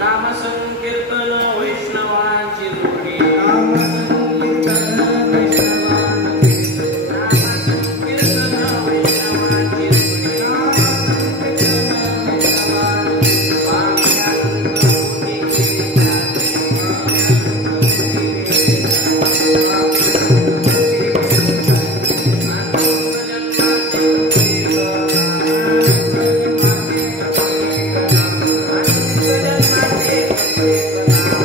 नाम संकीर्तन वैष्णवांची रूढी Thank you.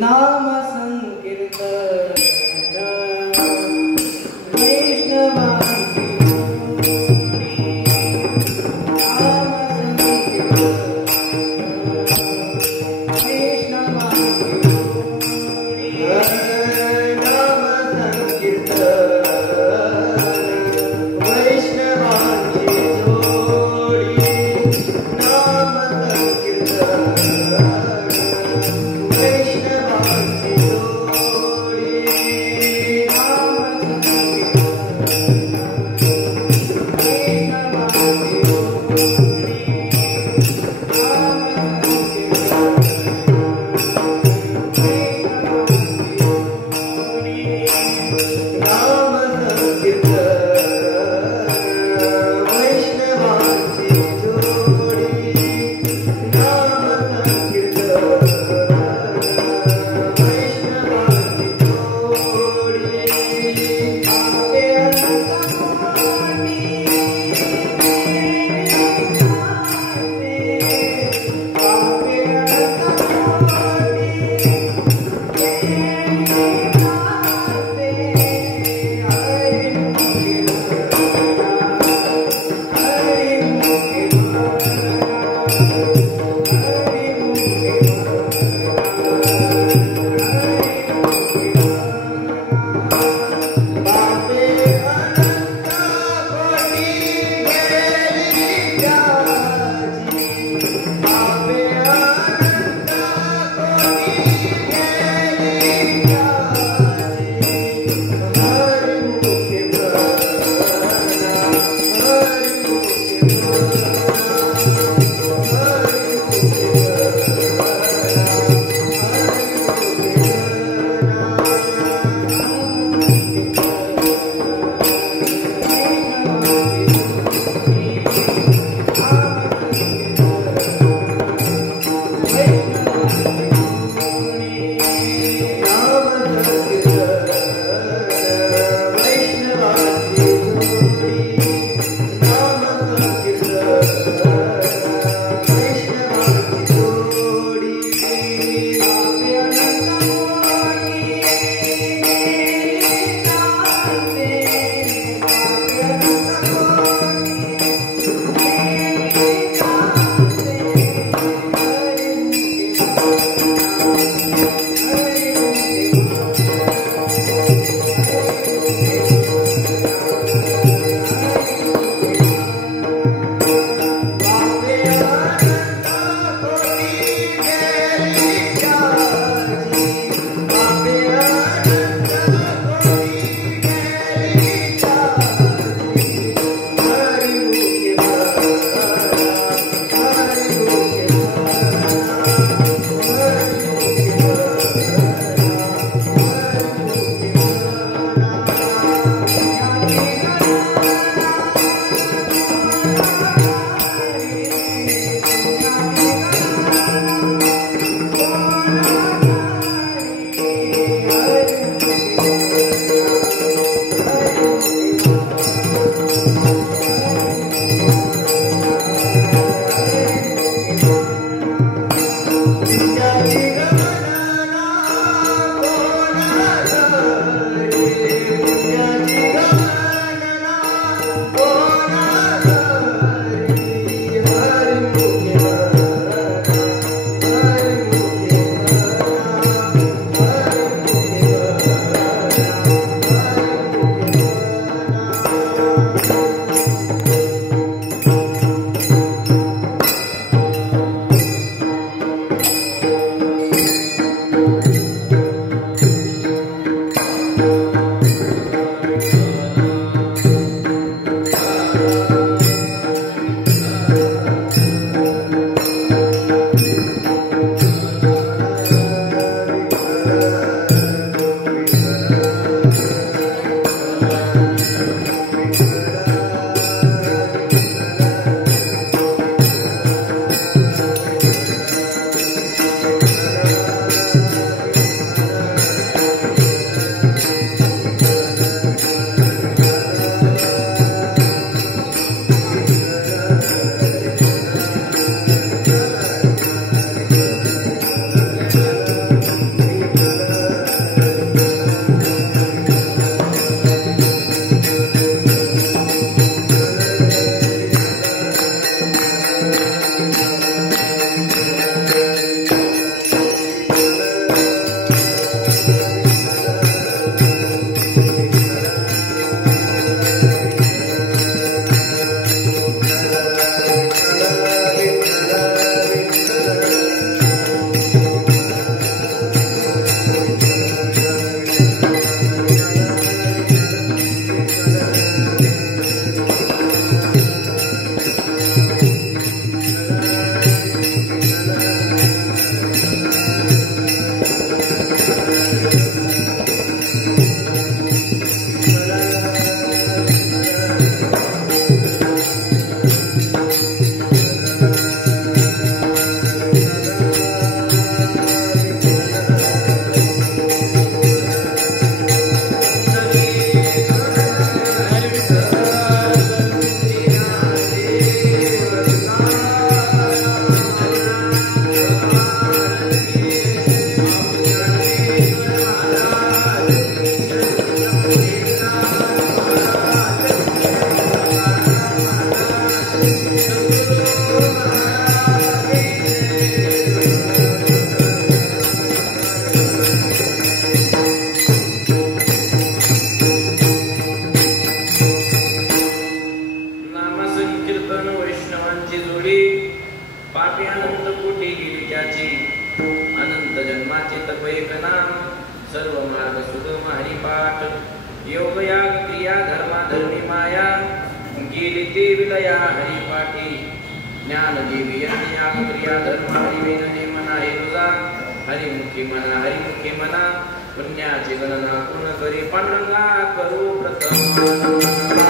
नाम संकीर्तन वैष्णवा सर्व मार्ग सुगम हरिपाठ योग याग क्रिया धर्मा धर्मी माया गेली ते विलया हरिपाठी ज्ञान देवी याग क्रिया धर्म हरिवेदने मना हे तुझा हरिमुखी मना पुण्याची गणना पूर्ण करी पांडुरंगा करू प्रथम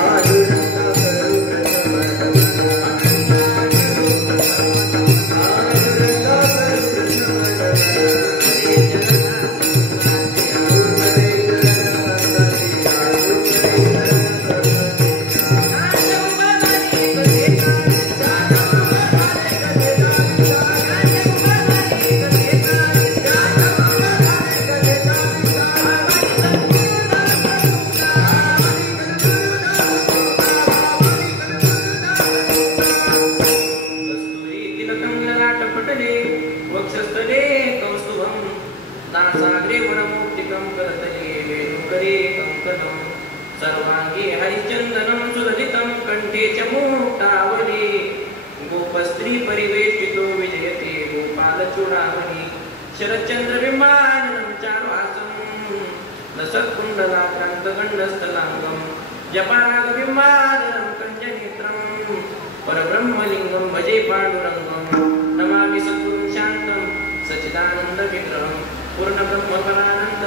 वक्षस्थले कौस्तुभं नासाग्रे वनमूर्तिकं करतले वेणुकरे कंकणं सर्वांगे हरिचन्दनं सुललितं कण्ठे च मुक्तावली गोपस्त्री परिवेष्टितो विजयते गोपालचूडामणि शरच्चन्द्रविमानं चारुहासं लसत्कुण्डलाक्रान्तगण्डस्थलाङ्गं जपारागविमानं कञ्जनेत्रं परब्रह्मलिङ्गं भजे पाण्डुरङ्गं नमामि सद्गुरुं शान्तं सच्चिदानन्द विग्रहं पूर्णब्रह्मपरानन्द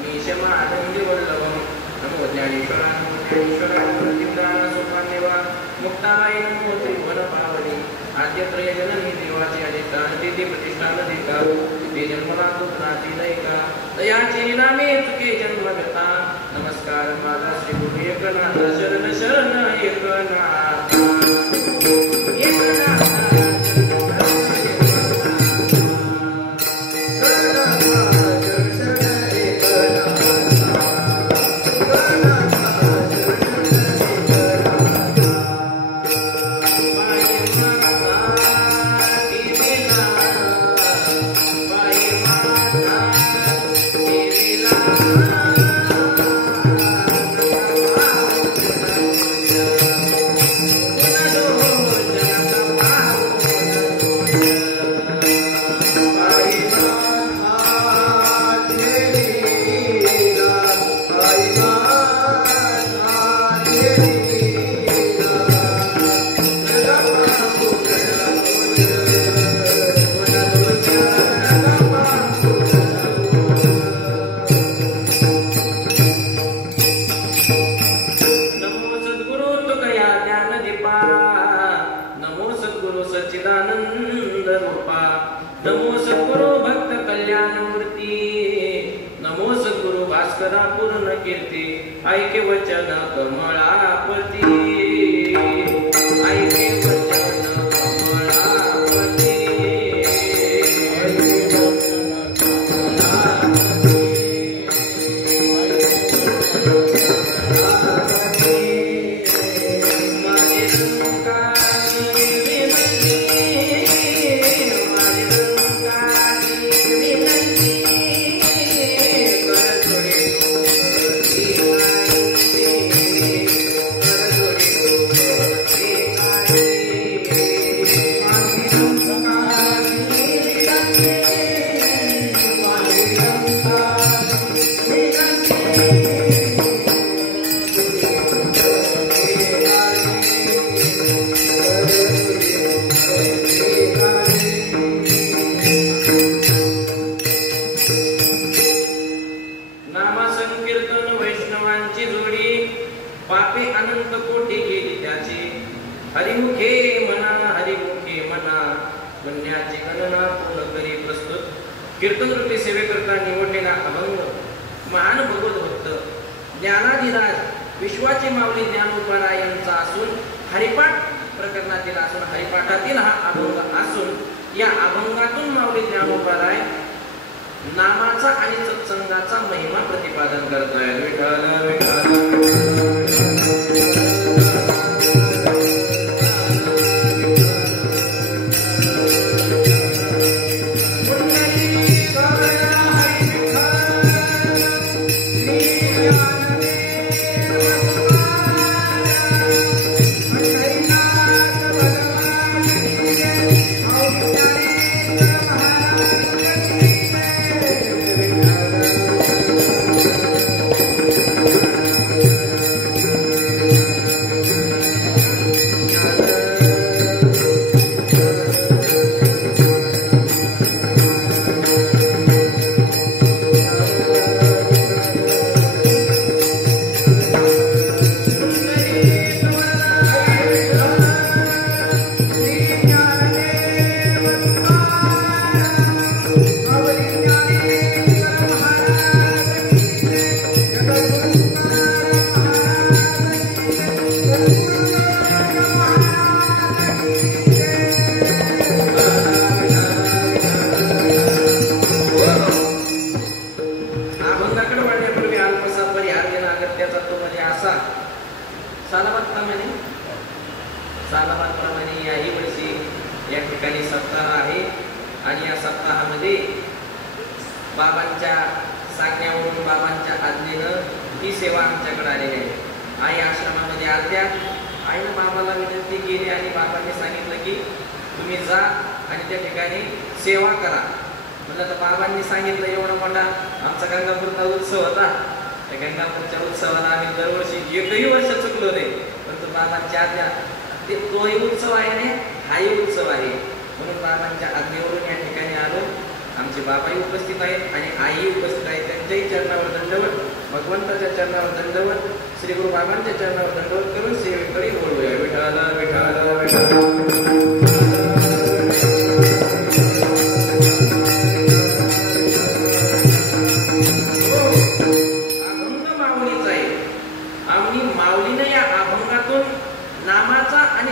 मीशमानन्दवल्लभं नमो ज्ञानेश्वराय प्रतिदान सोपान्यवा मुक्ताय नमो त्रिभुवनपावनी आद्यत्रयजननी देवाचे अधिष्ठान तिथे प्रतिष्ठान देता तिथे जन्मला नाती नयका दयाचे नामे चुके जन्म व्यथा नमस्कार माझा श्री गुरु एकनाथ शरण शरण एकनाथ नमो सद्गुरु भक्त कल्याणमूर्ती नमो सद्गुरु भास्करा पूर्ण कीर्ती ऐके वचन कमळापती ऐके वचन कमळापती पापे अनंत कोटी गेली त्याची हरिमुखे मना पुण्याची गणना पूर्ण करी प्रस्तुत कीर्तन रूपी सेवेकरता निवडलेला अभंग महान भगवत भक्त ज्ञानाधिराज विश्वाचे माऊली ज्ञानोपरायांचा असून हरिपाठ प्रकरणातील असून हरिपाठातील हा अभंग असून या अभंगातून माऊली ज्ञानोपराय नामाचा आणि सत्संगाचा महिमा प्रतिपादन करतायत. विठ्ठल विठ्ठल सालाबादप्रमाणे याही वर्षी या ठिकाणी सप्ताह आहे आणि या सप्ताहामध्ये बाबांच्या सांगण्यावरून बाबांच्या आज्ञेनं ही सेवा आमच्याकडे आलेली आहे. आई आश्रमामध्ये आल्या, आईनं बाबाला विनंती केली आणि बाबांनी सांगितलं की तुम्ही जा आणि त्या ठिकाणी सेवा करा. म्हणलं तर बाबांनी सांगितलं एवढा मोठा आमचा गंगापूरचा उत्सव होता, त्या गंगापूरच्या उत्सवाला आम्ही दरवर्षी एकही वर्ष चुकलो नाही, परंतु बाबांच्या आज्ञा तोही उत्सव आहे आणि हाही उत्सव आहे म्हणून बाबांच्या आज्ञेवरून या ठिकाणी आलो. आमचे बाबाही उपस्थित आहेत आणि आई उपस्थित आहेत. त्यांच्याही चरणावर दंडवत, भगवंताच्या चरणावर दंडवत, श्री गुरु बाबांच्या चरणावर दंडवत करून सेवेकडे बोलूया. विठाला विठाला विठाला.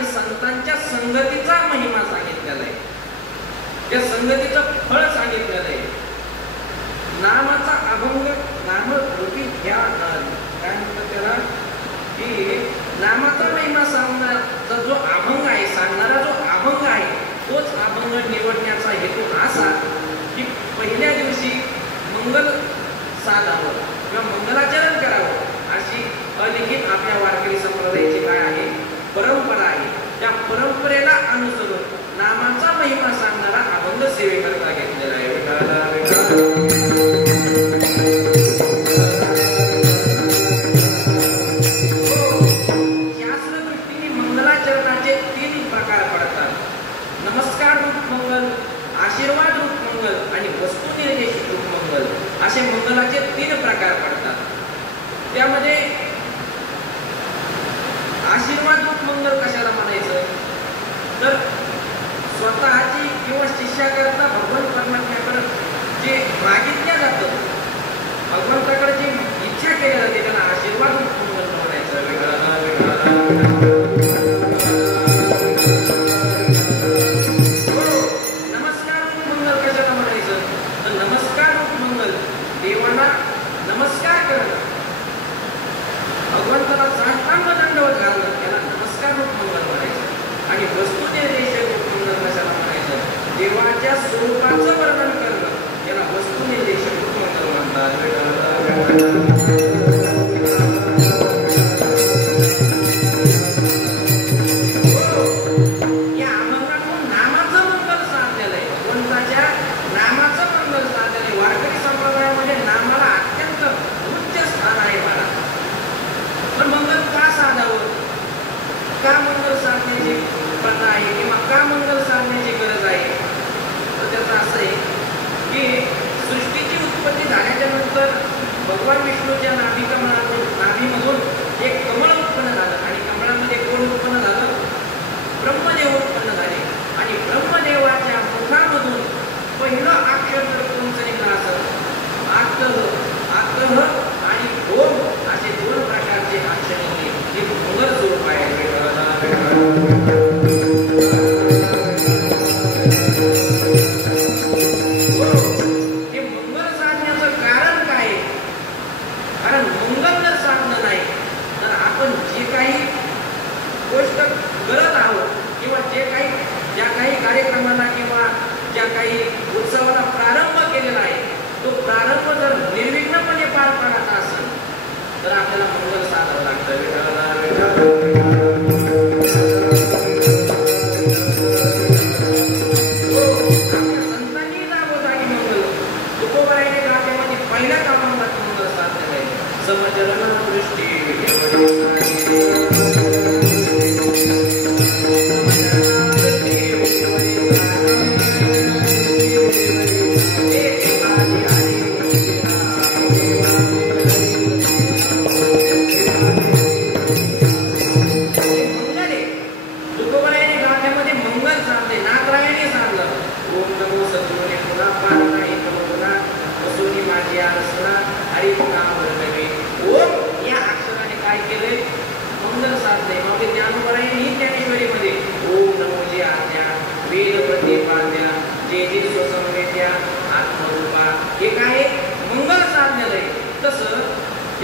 संतांच्या संगतीचा महिमा सांगितलेला आहे, त्या संगतीचं फळ सांगितलेलं आहे. नामाचा अभंग, नाम रूपी ह्या काय म्हणतात त्याला की नामाचा महिमा सांगणारा जो अभंग आहे, सांगणारा जो अभंग आहे, तोच अभंग निवडण्याचा हेतू असा की पहिल्या दिवशी मंगल साधावं किंवा मंगलाचरण करावं अशी अलिखित आपल्या वारकरी संप्रदायाची काय आहे, परंपरा आहे. त्या परंपरेला अनुसरून नामाचा महिमा सांगणारा अभंग सेवेकरता घेतलेला आहे. शास्त्र दृष्टीने मंगलाचरणाचे 3 प्रकार पडतात. नमस्कार रूप मंगल, आशीर्वाद रूप मंगल आणि वस्तुनिर्देशित रूप मंगल असे मंगलाचे 3 प्रकार पडतात. त्यामध्ये आशीर्वाद रूप मंगल कशाला म्हणायचं तर स्वतःची किंवा शिष्याकरता भगवान परमात्म्याकडे जे मागितल्या जातं, भगवंताकडे जी इच्छा केली जाते त्याला आशीर्वाद रूप मंगल म्हणायचं. नमस्कार रूप मंगल कशाला म्हणायचं तर नमस्कार रूप मंगल देवाला नमस्कार करणं, भगवंताला साष्टांग दंडवत घालणं, त्याला नमस्कार रूप मंगल म्हणायचं. आणि वस्तुनिर्देशित रूप मंगल कशाला म्हणायचं, देवाच्या स्वरूपाचं वर्णन करणं, त्याला वस्तुनिर्देशित रूप मंगल म्हणतात. या अभंगातून नामाचं मंगल साधलेलं आहे, भगवंताच्या नामाचं मंगल साधलेलं आहे. वारकरी संप्रदायामध्ये नामाला अत्यंत उच्च स्थान आहे. मला पण मंगल का साधावं, का मंगल साधण्याची प्रथा आहे किंवा का मंगल साधण्याची गरज आहे तर त्याचं असं आहे की सृष्टीची उत्पत्ती झाल्याच्या नंतर भगवान विष्णूच्या नाभीमधून एक कमळ उत्पन्न झालं आणि कमळामध्ये कोण उत्पन्न झालं, ब्रह्मदेव उत्पन्न झाले. आणि ब्रह्मदेवाच्या मुखामधून पहिलं अक्षर जर कोणचं निघलं असं आत्तह आणि ओम असे 2 प्रकारचे अक्षर निघले. हे मंगल स्वरूप आहे. हे मंगल साधण्याचं कारण काय, कारण मंगल जर साधलं नाही तर आपण जे काही गोष्ट करत आहोत किंवा ज्या काही कार्यक्रमाला किंवा ज्या काही उत्सवाला प्रारंभ केलेला आहे तो प्रारंभ जर निर्विघ्नपणे पार पाडत असेल तर आपल्याला मंगल साधावं लागतं. आपल्या संतांनी जागोजागी मंगल तुकोबारायने ग्रामामध्ये पहिल्या कामाला मंगल साधलेलं आहे. समचलन दृष्टी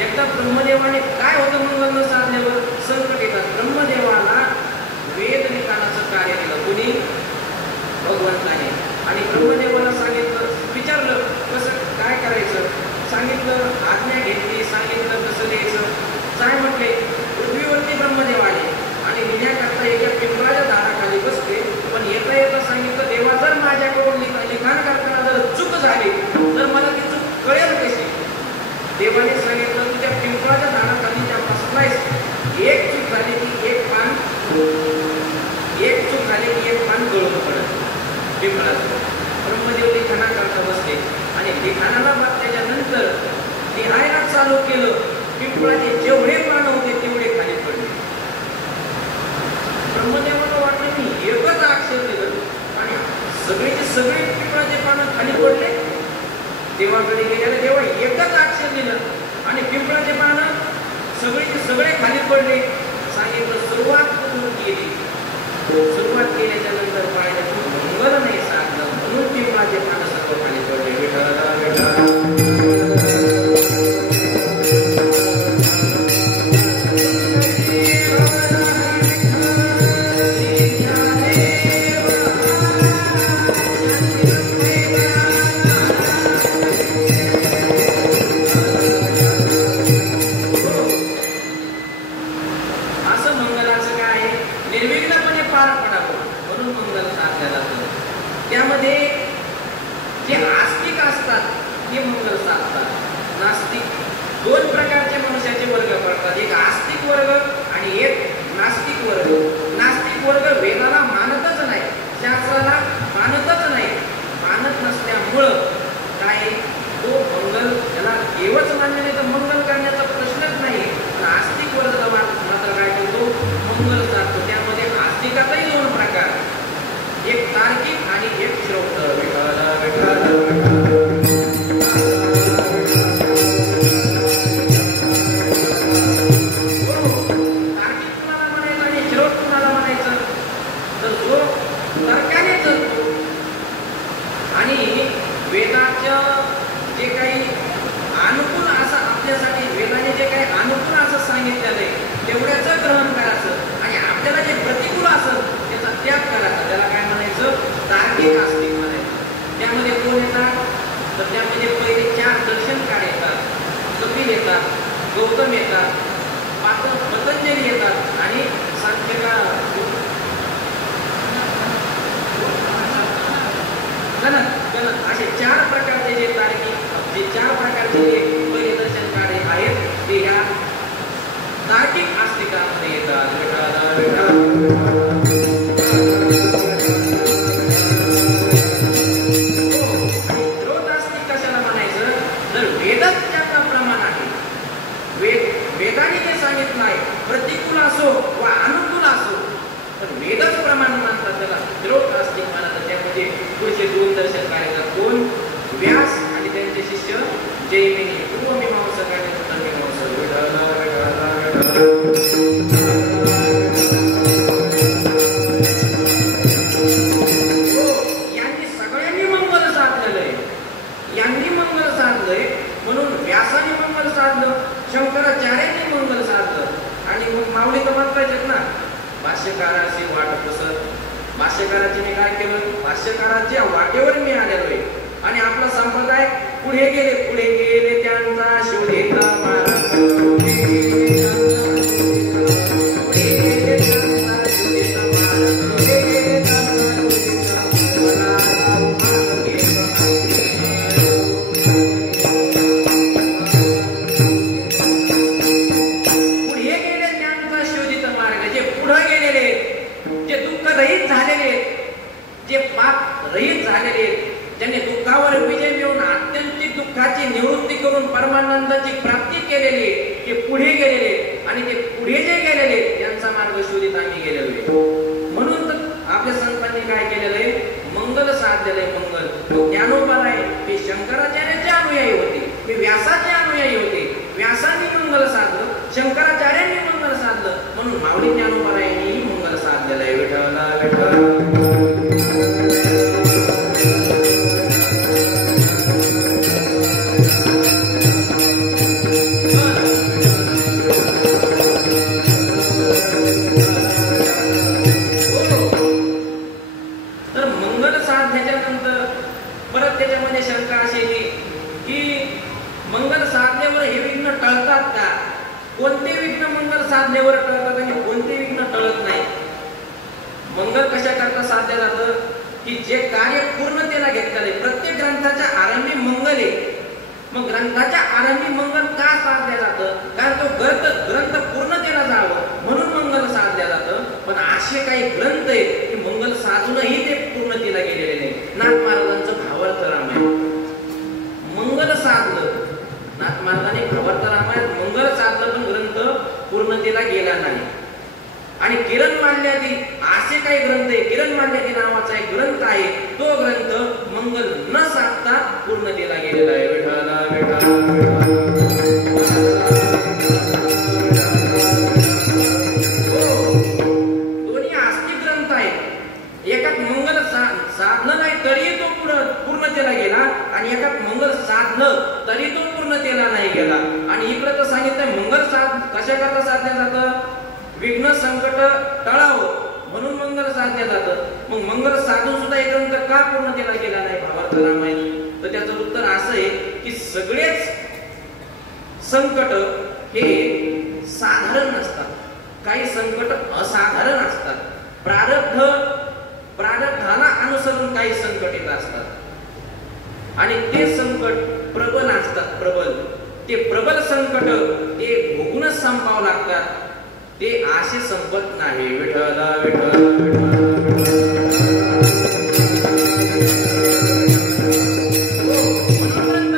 एकदा ब्रह्मदेवाने काय होतं मंगल न साधल्यावर संकट येतात. ब्रह्मदेवाला वेद निकालाचं कार्य केलं कुणी? भगवंताने. आणि ब्रह्मदेवाला सांगितलं, विचारलं कसं काय करायचं, सांगितलं, आज्ञा घेतली, सांगितलं कसं द्यायचं. काय म्हटले, पृथ्वीवरती ब्रह्मदेव आले आणि लिहिण्याकरता एका पिंपळाच्या झाडाखाली बसले. पण येता येता सांगितलं, देवा जर माझ्याकडून लिखाण करताना जर चूक झाली तर मला ती चूक कळेल कशी? देवाने सांगितलं, तुझ्या पिंपळाच्या झाडाखाली ज्या बसलायस, एक चूक झाली की एक पान गळून पडत पिंपळाचं. ब्रह्मदेव लिखाणा करता बसले आणि लिखाणाला त्याच्यानंतर लिहायला चालू केलं. पिंपळाचे जेवढे पान होते तेवढे खाली पडले. ब्रह्मदेवाला वाटलं मी एकच अक्षर दिलं आणि सगळेचे सगळे पिंपळाचे पानं खाली पडले. देवाकडे गेल्याला देवा एकच अक्षर दिलं आणि पिंपळाचे पानं सगळेचे सगळे खाली पडले. सांगितलं, सुरुवात करून केली. सुरुवात केल्याच्या नंतर पाहिलं तू मंगल नाही साधलं म्हणून पिंपळाचे पानं सर्व खाली पडले. त्यामध्ये जे आस्तिक असतात ते मंगल साधतात. नास्तिक, दोन प्रकारचे मनुष्याचे वर्ग पडतात, एक आस्तिक वर्ग आणि एक नास्तिक वर्ग. नास्तिक वर्ग वेदाला मानतच नाही, शास्त्राला मानतच नाही. मानत नसल्यामुळं काय तो मंगल त्याला देवच मान्य नाही तर मंगल करण्याचा प्रश्नच नाही. पण आस्तिक वर्ग मात्र काय करतो, मंगल साधतो. त्यामध्ये आस्तिकातही दोन प्रकार, एक तार्किक आणि एक श्रौत. तार्किक कुणाला म्हणायचं आणि श्रौत कुणाला म्हणायचं, तर जो तर्काने चालतो आणि वेदाचं जे काही अनुकूल असं आपल्यासाठी वेदाने जे काही अनुकूल असं सांगितलेलं आहे तेवढ्याच ग्रहण करायचं आणि आपल्याला जे प्रतिकूल असेल त्याचा त्याग करायचा. त्याला काय म्हणायचं, तार्किक आस्तिक म्हणायचं. त्यामध्ये कोण येतात, तर त्यामध्ये पहिले 4 दर्शनकार येतात, कपिल येतात, गौतम येतात, पतंजली येतात आणि गणक असे 4 प्रकारचे जे तार्किक, जे 4 प्रकारचे जे पहिले दर्शनकार आहेत ते ह्या तार्किक आस्तिकामध्ये येतात. कशाला म्हणायचं, तर वेदच त्याचा प्रमाण आहे. वेदाने जे सांगितलं आहे प्रतिकूल असो वा अनुकूल असो तर वेदच प्रमाण मानतात, त्याला स्त्रोत आस्तिक मानतात. त्यामध्ये पुढचे 2 दर्शनकार येतात, 2 व्यास आणि त्यांचे शिष्य जैमिनी, पूर्वमीमांसक आणि उत्तरमीमांसक. यांनी सगळ्यांनी मंगल साधलेलं आहे. यांनी मंगल साधलंय म्हणून व्यासाने मंगल साधलं, शंकराचार्यांनी मंगल साधलं आणि मग माऊली तर म्हणतायत ना, भाष्यकाराची वाट पुसत. भाष्यकाराचे मी काय केलं, भाष्यकाराच्या वाटेवर मी आलेलो आहे आणि आपला संप्रदाय पुढे गेले त्यांचा शोधेता ज्यांनी दुःखावर विजय मिळवून आत्यंतिक दुःखाची निवृत्ती करून परमानंदाची प्राप्ती केलेली, ते पुढे गेलेले आणि ते पुढे जे गेलेले त्यांचा मार्ग शोधित आम्ही गेलेलो आहे. म्हणून तर आपल्या संतांनी काय केलेलं आहे, मंगल साधलेलं आहे. मंगल ज्ञानोबा आहे, ते शंकराचार्याचे अनुयायी होते, ते व्यासाचे अनुयायी होते. व्यासांनी मंगल साधलं, शंकराचार्यांनी मंगल साधलं, म्हणून माऊली ज्ञानोबा यांनी मंगल साधलेलं आहे. विठ्ठला विठ्ठल. जे कार्य पूर्णतेला घेतलेलं आहे. प्रत्येक ग्रंथाच्या आरंभी मंगल आहे. मग ग्रंथाच्या आरंभी मंगल का साधल्या जातं? कारण तो ग्रंथ पूर्णतेला जावं म्हणून मंगल साधल्या जातं. पण असे काही ग्रंथ आहेत की मंगल साधूनही ते पूर्णतेला गेलेले नाही. नाथ महाराजांचं भावार्थ रामायण मंगल साधलं. नाथ महाराजांनी भावार्थ रामायण मंगल साधलं पण ग्रंथ पूर्णतेला गेला नाही. आणि किरण मांडल्यादी असे काही ग्रंथ आहे. किरण मांडल्यादी नावाचा एक ग्रंथ आहे. तो ग्रंथ मंगल न साधता पूर्णतेला गेलेला आहे. विठाला विठाला दोन्ही आस्तिक ग्रंथ आहेत. एकात मंगल साधलं नाही तरी तो पूर्णतेला गेला आणि एकात मंगल साधलं तरी तो पूर्णतेला नाही गेला. आणि इकडे तर सांगितलंय मंगल कशा करता साधलं जातं? विघ्न संकट टळावं म्हणून मंगल साधलं जातं. मग मंगल साधून सुद्धा एक ग्रंथ का पूर्णतेला गेला नाही भावार्थ रामायण? तर त्याचं उत्तर असं आहे की सगळेच संकट हे साधारण नसतात. काही संकट असाधारण असतात. प्रारब्धाला अनुसरून काही संकट येत असतात आणि ते संकट प्रबल असतात. ते प्रबल संकट ते भोगूनच संपावं लागतात. ते असे संपत नाही. विठ्ठला विठ्ठला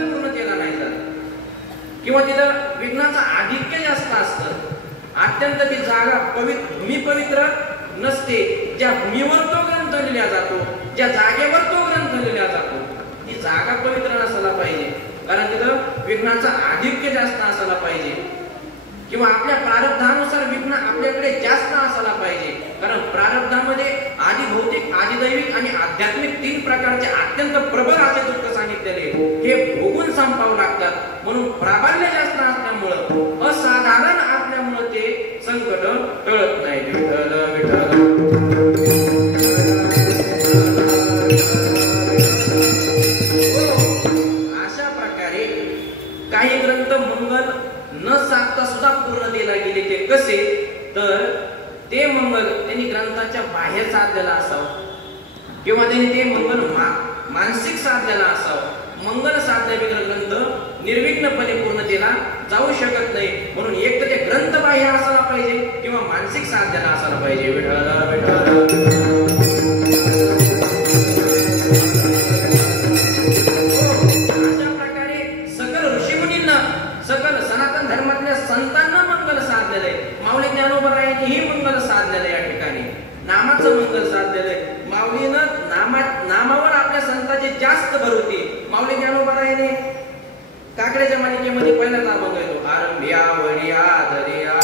पूर्णतेला नाही जात किंवा तिथं विघ्नाचं आधिक्य जास्त असतं. अत्यंत ती जागा भूमी पवित्र नसते. ज्या भूमीवर तो ग्रंथ लिहिला जातो, ज्या जागेवर तो ग्रंथ लिहिला जातो, ती जागा पवित्र नसायला पाहिजे. कारण तिथं विघ्नाचं आधिक्य जास्त असायला पाहिजे किंवा आपल्या प्रारब्धानुसार विघ्न आपल्याकडे जास्त असायला पाहिजे. कारण प्रारब्धामध्ये आधी भौतिक, आधी दैविक आणि आध्यात्मिक तीन प्रकारचे अत्यंत प्रबल असे दुःख सांगितलेले हे भोगून संपावं लागतात. म्हणून प्राबल्य जास्त असल्यामुळं, असाधारण असल्यामुळं ते संकट टळत नाही. विठ्ठल विठ्ठल अशा प्रकारे काही ग्रंथ मंगल न साधता सुद्धा पूर्णतेला गेले. ते कसे? तर ते मंगल त्यांनी ग्रंथाच्या बाहेर साधलेला असावं किंवा त्यांनी ते मंगल मानसिक साधलेला असावं. मंगल साधल्याबिगर ग्रंथ निर्विघ्नपणे पूर्णतेला जाऊ शकत नाही. म्हणून एक तर ते ग्रंथ बाह्य असायला पाहिजे किंवा मानसिक साधलेला असायला पाहिजे. विठ्ठला विठ्ठला संतांना मंगल साधलेलं आहे. माऊली ज्ञानोबारायांनीही मंगल साधलेलं आहे. या ठिकाणी नामाचं मंगल साधलेलं आहे. माऊलीनं नामावर आपल्या संतांची जास्त भर होती. माऊली ज्ञानोबारायाने काकड्याच्या मालिकेमध्ये पहिलाच अभंग येतो. आरंभ्या वडिया धरिया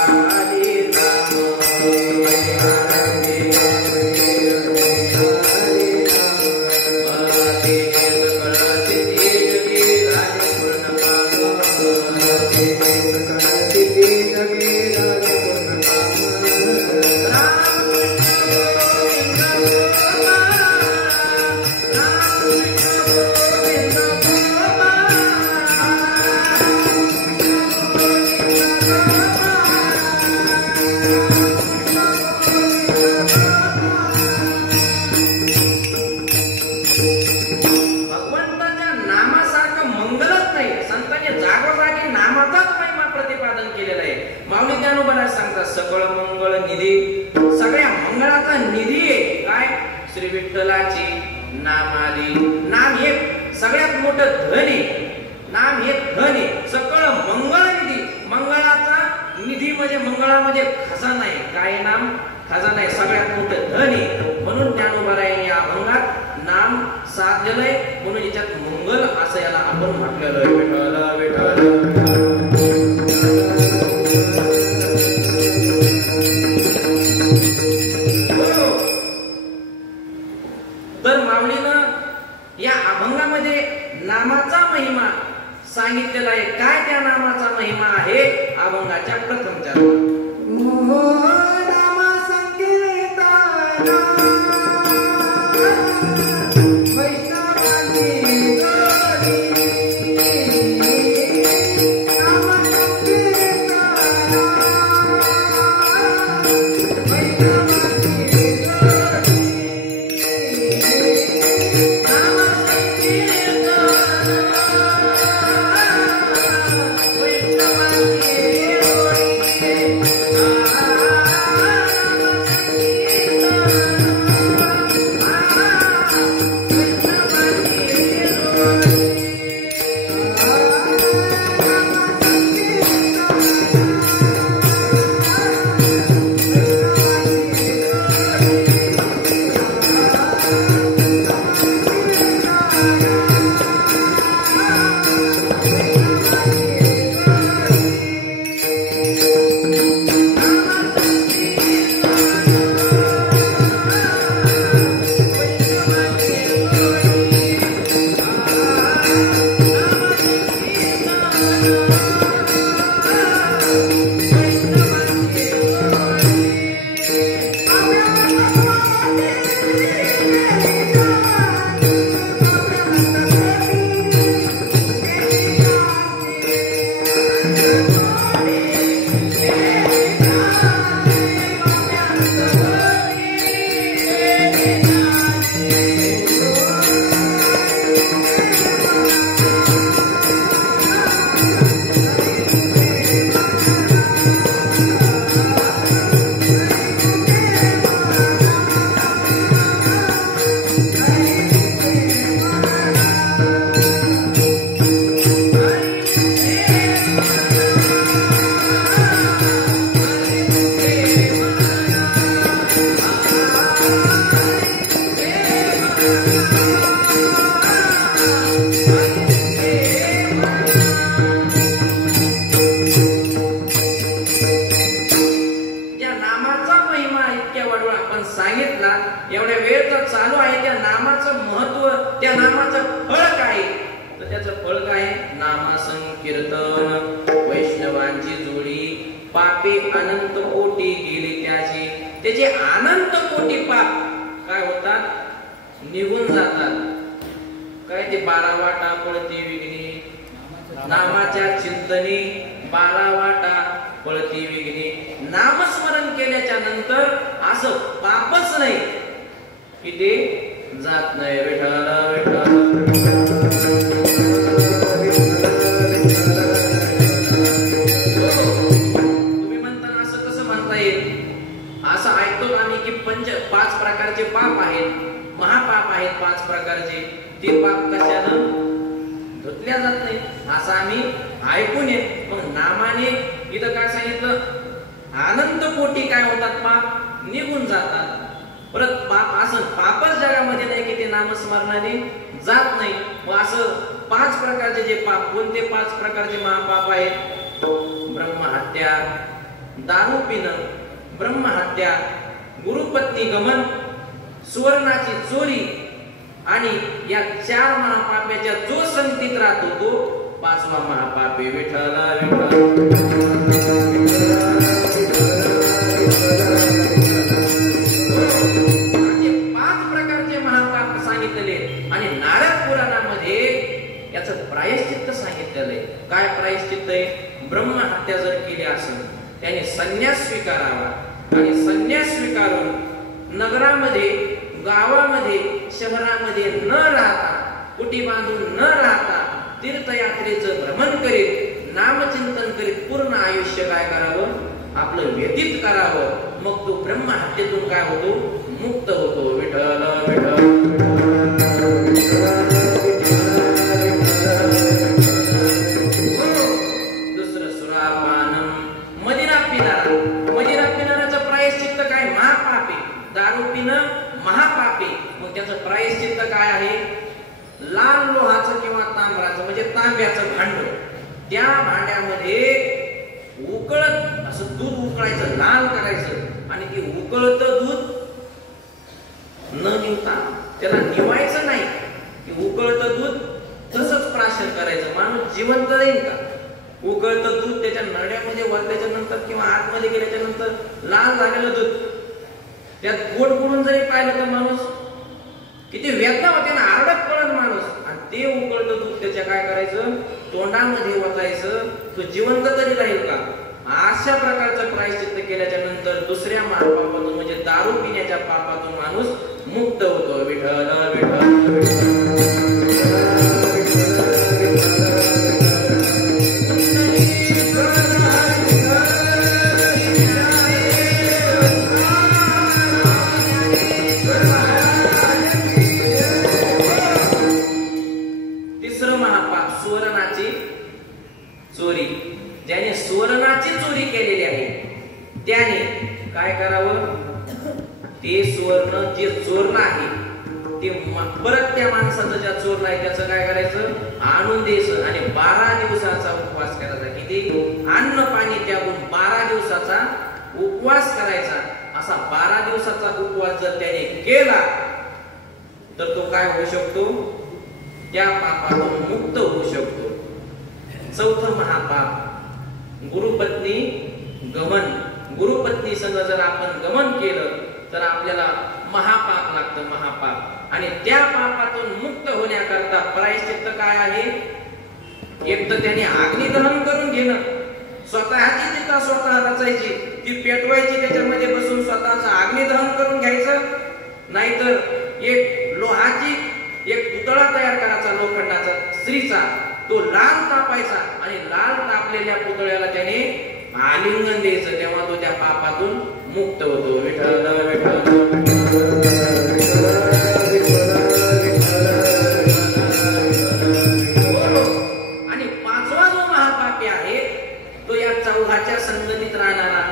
सकळ मंगळ निधी. सगळ्या मंगळाचा निधी आहे काय? श्री विठ्ठलाची नामाली. नाम हे सगळ्यात मोठं धन आहे. नाम हे धन आहे. सकळ मंगळ निधी. मंगळाचा निधी म्हणजे मंगळामध्ये खजाना आहे. काय नाम? खजाना आहे. सगळ्यात मोठं धन आहे. म्हणून ज्ञानोबारायांनी या अभंगात नाम साधलेलं आहे. म्हणून याच्यात मंगल असं याला आपण म्हटलेलं आहे. विठ्ठल विठ्ठल नामाचा महिमा सांगितलेला आहे. काय त्या नामाचा महिमा आहे? अभंगाच्या प्रथम चरणात एवढ्या वेळ तर चालू आहे, त्या नामाचं महत्व, त्या नामाचं फळ काय? तर त्याचं फळ काय? नामा संकीर्तन वैष्णवांची जोडी, पापे अनंत कोटी गेली त्याची. त्याचे अनंत कोटी पाप काय होतात? निघून जातात. काय ते 12 वाटा पळती विघ्ने, नामाच्या चिंतनी 12 वाटा पळती विघ्ने. नामस्मरण केल्याच्या नंतर असं पापच नाही की ते जात नाही. विठ्ठल विठ्ठल तुम्ही म्हणता असं कसं म्हणता येईल? असं ऐकतो आम्ही की 5 प्रकारचे पाप आहेत, महापाप आहेत 5 प्रकारचे. ते पाप कशानं धुतल्या जात नाही असं आम्ही ऐकून येत. मग नामाने इथं काय सांगितलं? अनंत कोटी काय होतात? पाप निघून जातात. परत पाप असं पापच जगामध्ये नाही की ते नामस्मरणाने जात नाही. मग असं 5 प्रकारचे जे पाप, कोणते 5 प्रकारचे महापाप आहेत? ब्रह्महत्या, दारू पिणं, ब्रह्महत्या, गुरुपत्नी गमन, सुवर्णाची चोरी, आणि या 4 महापाप्याच्या जो संगतीत राहतो तो 5वा महापाप आहे. विठ्ठल असे 5 प्रकारचे महापाप सांगितलेले. आणि नारद पुराणामध्ये याचं प्रायश्चित्त सांगितलेलं आहे. काय प्रायश्चित्त आहे? ब्रह्महत्या जर केली असेल त्याने संन्यास स्वीकारावा, आणि संन्यास स्वीकारून नगरामध्ये, गावामध्ये, शहरामध्ये न राहता, कुटी बांधून न राहता तीर्थयात्रेचं भ्रमण करीत, नामचिंतन करीत पूर्ण आयुष्य काय करावं? आपलं व्यतीत करावं. मग तो ब्रह्महत्येतून काय होतो? मुक्त होतो. विठ्ठल दुसरं सुरापानम, मदिरा पिणारा. मदिरा पिणाराचं प्रायश्चित्त काय? महापाप आहे. दारू पिणं महापाप आहे. मग त्याचं प्रायश्चित्त काय आहे? लाल लोहाचं किंवा तांब्याचं, म्हणजे तांब्याचं भांड, त्या भांड्यामध्ये उकळत असं दूध उकळायचं, लाल करायचं, आणि ते उकळतं दूध न निवता, त्याला निवायचं नाही, ते उकळतं दूध तसंच प्राशन करायचं. माणूस जिवंत राहील का? उकळतं दूध त्याच्या नळ्यामध्ये वरल्याच्या नंतर किंवा आतमध्ये गेल्याच्या नंतर लाल झालेलं दूध त्यात गोड बुडून जरी पाहिलं तर माणूस किती वेदना होते ना, आरडत पडत माणूस. आणि ते उकळतं दूध त्याच्या काय करायचं? तोंडामध्ये ओतायचं. तो जिवंत तरी राहील का? अशा प्रकारचं प्रायश्चित्त केल्याच्या नंतर दुसऱ्या महापापातून, म्हणजे दारू पिण्याच्या पापातून माणूस मुक्त होतो. विठ्ठल तिसरं महापाप सुवर्णाची चोरी. ज्याने सुवर्णाची चोरी केलेली आहे त्याने काय करावं? ते सुवर्ण जे चोरलं आहे ते परत त्या माणसाचं ज्या चोरलं आहे त्याचं काय करायचं? आणून द्यायचं. आणि 12 दिवसाचा उपवास करायचा. किती? अन्न पाणी त्यागून 12 दिवसाचा उपवास करायचा. असा 12 दिवसाचा उपवास जर त्याने केला तर तो काय होऊ शकतो? त्या पापातून मुक्त होऊ शकतो. चौथं महापाप गुरुपत्नी गमन. गुरुपत्नी संग जर आपण गमन केलं तर आपल्याला महापाप लागतं, महापाप. आणि त्या पापातून मुक्त होण्याकरता प्रायश्चित्त काय आहे? एक तर त्याने अग्निदहन करून घेणं. स्वतःची चिता स्वतः रचायची, ती पेटवायची, त्याच्यामध्ये बसून स्वतःचं अग्निदहन करून घ्यायचं. नाहीतर एक लोहाची एक पुतळा तयार करायचा, लोखंडाचा, स्त्रीचा, तो लाल तापायचा, आणि लाल तापलेल्या पुतळ्याला त्याने आलिंगन द्यायचं. तेव्हा तो त्या पापातून मुक्त होतो. विठ्ठल आणि 5वा जो महापापी आहे तो या 4च्या संगतीत राहणारा.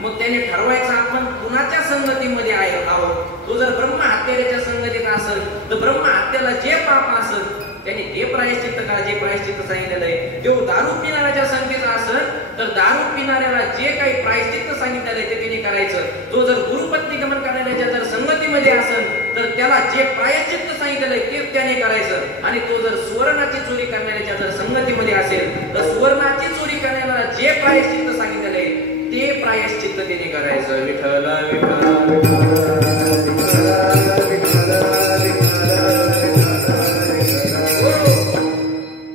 मग त्याने ठरवायचं आपण कुणाच्या संगतीमध्ये आहोत. तो जर ब्रह्महत्याच्या संगतीत असेल तर ब्रह्महत्याला जे पाप असेल त्याने ते प्रायश्चित्त करा, जे प्रायश्चित्त सांगितलेलं आहे. जो दारू पिणाऱ्याच्या संगतीत असेल तर दारू पिणाऱ्याला जे काही प्रायश्चित्त सांगितलेलं आहे ते त्याने करायचं. तो जर गुरुपत्नी गमन त्याने करायचं. आणि तो जर सुवर्णाची चोरी करणाऱ्याच्या जर संगतीमध्ये असेल तर सुवर्णाची चोरी करण्याला जे प्रायश्चित्त सांगितलेलं आहे ते प्रायश्चित्त त्याने करायचं. विठ्ठल